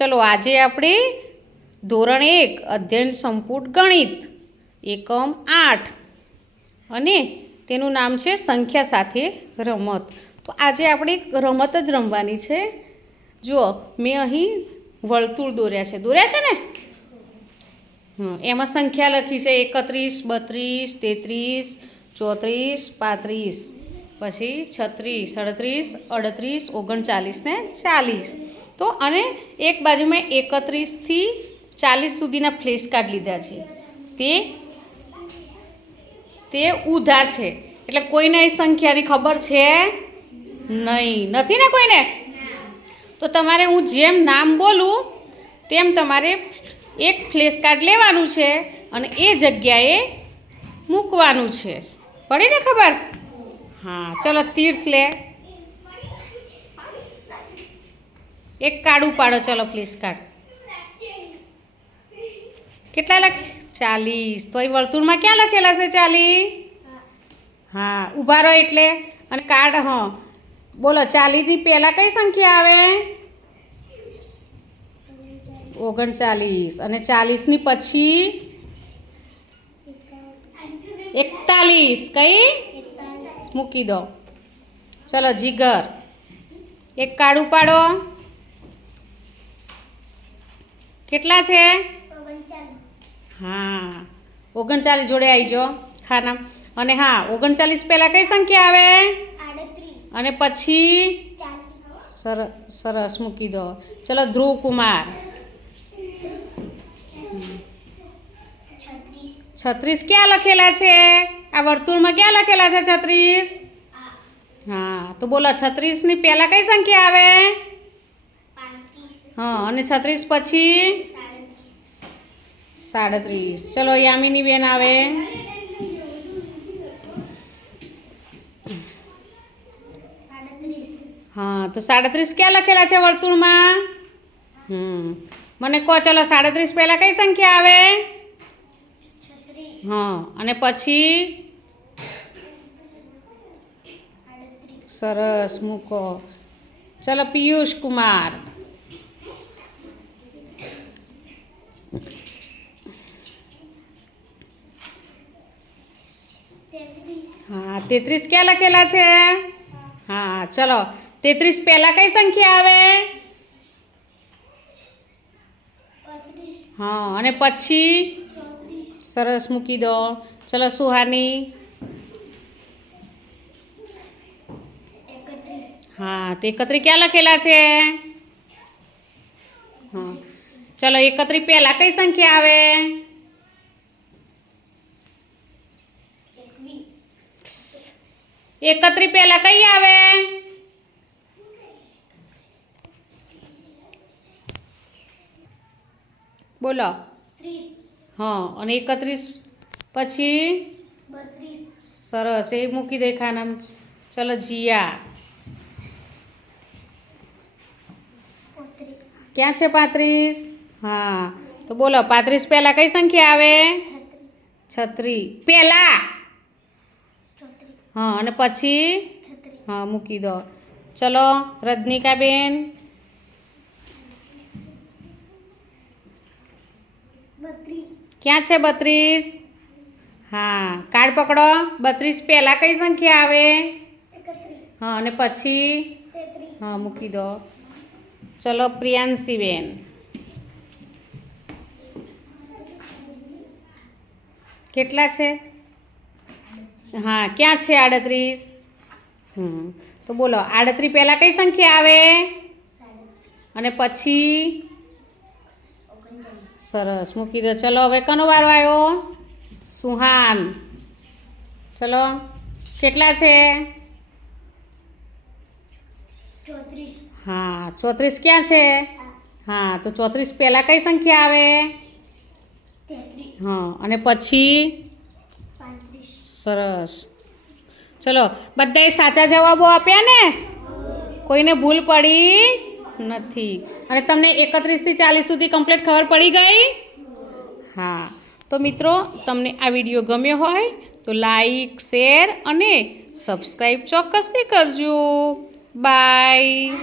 ચલો આજે આપણે ધોરણ 1 અધ્યયન સંપુટ ગણિત એકમ 8 અને તેનું નામ છે સંખ્યા સાથે રમત. તો આજે આપણે એક રમત જ રમવાની છે. જુઓ, મેં અહીં વર્તુળ દોર્યા છે ને? એમાં સંખ્યા લખી છે 31, 32, 33, 34, 35, પછી 36, 37, 38, 39 ને 40. તો અને એક બાજુ મેં 31 થી 40 સુધીના ફ્લેશ કાર્ડ લીધા છે. તે ઊંધા છે, એટલે કોઈને એ સંખ્યાની ખબર છે નહીં, નથી ને કોઈને? તો તમારે હું જેમ નામ બોલું તેમ તમારે એક ફ્લેશ કાર્ડ લેવાનું છે અને એ જગ્યાએ મૂકવાનું છે. પડી ને ખબર? હા, ચલો તીર્થ લે. એક કાર્ડ ઉપાડો. ચલો ફ્લેશ કાર્ડ. કેટલા લખે? 40. તો એ વર્તુળમાં ક્યાં લખેલા છે 40? હા, ઊભા રહો એટલે. અને કાર્ડ બોલો 40ની પહેલાં કઈ સંખ્યા આવે? 39. અને 40ની પછી 41. કઈ? મૂકી દો. ચલો જીગર, એક કાર્ડ ઉપાડો. કેટલા છે? હા, 39 જોડે આવી જાઓ ખાના. અને હા, 39 પહેલાં કઈ સંખ્યા આવે? અને પછી સરસ મૂકી દો. ચલો ધ્રુવ કુમાર, 36 ક્યાં લખેલા છે? આ વર્તુળમાં ક્યાં લખેલા છે 36? હા, તો બોલો 36ની પહેલાં કઈ સંખ્યા આવે? હા, અને 36 પછી 37. ચલો યામિની બેન આવે. હા, તો 37 ક્યાં લખેલા છે વર્તુળમાં? મને કહો. ચલો 37 પહેલાં કઈ સંખ્યા આવે? હા, અને પછી સરસ મૂકો. ચલો પિયુષ કુમાર, હા 33 ક્યાં લખેલા છે? હા, ચલો 33 પહેલાં કઈ સંખ્યા આવે? હા, અને પછી સરસ મૂકી દો. ચલો સુહાની, હા 31 ક્યાં લખેલા છે? હા, ચલો 31 પહેલાં કઈ સંખ્યા આવે? 31 પહેલાં કઈ આવે? બોલો. હા, અને 31 પછી સરસ એ મૂકી દે ખાના. ચલો જીયા, ક્યાં છે 35? હા, તો બોલો 35 પહેલાં કઈ સંખ્યા આવે? 36 પહેલાં. હા, અને પછી હા મૂકી દો. ચલો રજનીકાબેન, ક્યાં છે 32? હા, કાર્ડ પકડો. 32 પહેલાં કઈ સંખ્યા આવે? હા, અને પછી હા મૂકી દો. ચલો પ્રિયાંશીબેન, કેટલા છે? હા, ક્યાં છે 38? તો બોલો 38 પહેલાં કઈ સંખ્યા આવે? અને પછી સરસ મૂકી દો. ચલો હવે કોનો વારો આવ્યો? સુહાન. ચલો કેટલા છે? હા, 34 ક્યાં છે? હા, તો 34 પહેલાં કઈ સંખ્યા આવે? હા, અને પછી સરસ. ચલો બધાએ સાચા જવાબો આપ્યા ને? કોઈને ભૂલ પડી નથી? અને તમને 31 થી 40 સુધી કમ્પ્લીટ ખબર પડી ગઈ? હા, તો મિત્રો તમને આ વિડીયો ગમ્યો હોય તો લાઈક, શેર અને સબસ્ક્રાઈબ ચોક્કસથી કરજો. બાય.